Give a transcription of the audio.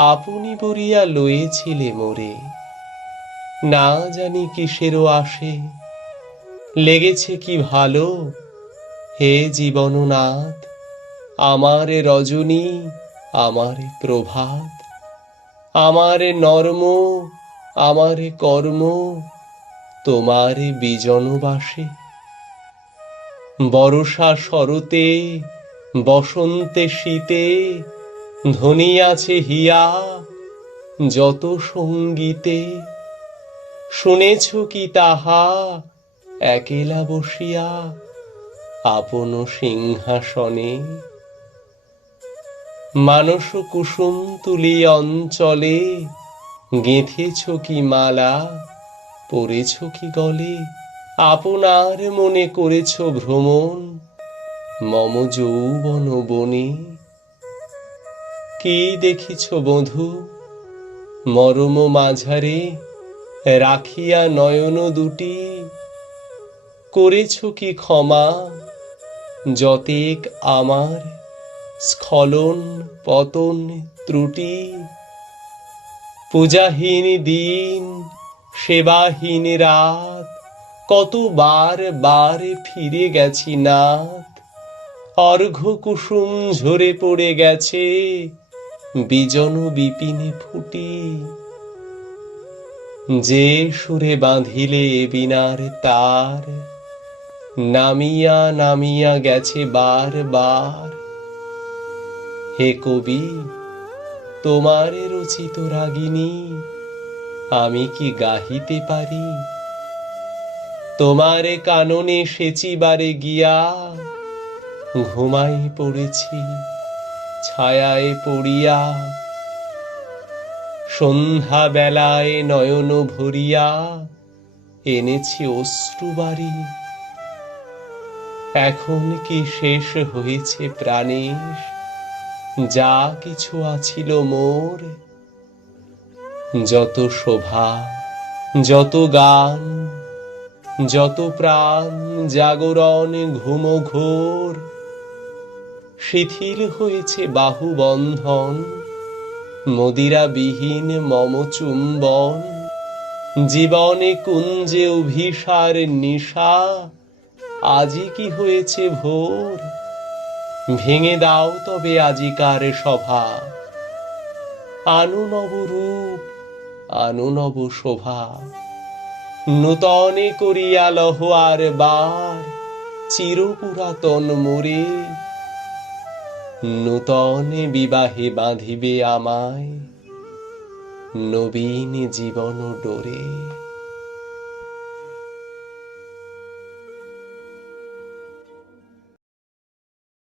আপনি বরিয়া লয়েছিলে মোরে। না জানি কিসেরও আসে লেগেছে কি ভালো? হে জীবননাথ, আমারে রজনী, আমারে প্রভাত। আমারে নর্ম, আমারে কর্ম, তোমারে বিজনবাসে বরষা শরতে, বসন্তে শীতে ধ্বনি আছে হিয়া, যত সঙ্গীতে। শুনেছ কি তাহা? একেলা বসিয়া আপন সিংহাসনে। মানস কুসুম তুলি অঞ্চলে, গেঁথেছ কি মালা? পরেছ কি গলে? আপনার মনে করেছ ভ্রমণ? মম যৌবন বনে। কি দেখিছ বধূ মরম মাঝারে রাখিয়া নয়ন দুটি। করেছ কি ক্ষমা? যতেক আমার স্খলন পতন ত্রুটি। পূজাহীন দিন, সেবাহীন রাত, কতবার বার ফিরে গেছি নাথ অর্ঘ কুসুম ঝরে পড়ে গেছে বিজন বিপিনে ফুটি। যে সুরে বাঁধিলে বিনার তার, নামিয়া নামিয়া গেছে বার বার। হে কবি, তোমার রচিত রাগিনী, আমি কি গাহিতে পারি? তোমারে কাননে সেচিবারে গিয়া ঘুমাই পড়েছি। ছায়ায় পড়িয়া সন্ধ্যা বেলায় নয়ন ভরিয়া এনেছি অশ্রুবাড়ি এখন কি শেষ হয়েছে প্রাণেশ যা কিছু আছিল মোর। যত শোভা, যত গান, যত প্রাণ জাগরণ ঘুম ঘোর শিথিল হয়েছে বাহু বন্ধন মদিরা বিহীন মম চুম্বন। জীবনে কুঞ্জে অভিসার নিশা। আজি কি হয়েছে ভোর? ভেঙে দাও তবে আজিকার সভা আনু নব রূপ আনু নব শোভা। নূতনে করিয়া লহ আর বার। চিরপুরাতন মোরে নূতনে বিবাহে বাঁধিবে আমায়। নবীন জীবন ডোরে।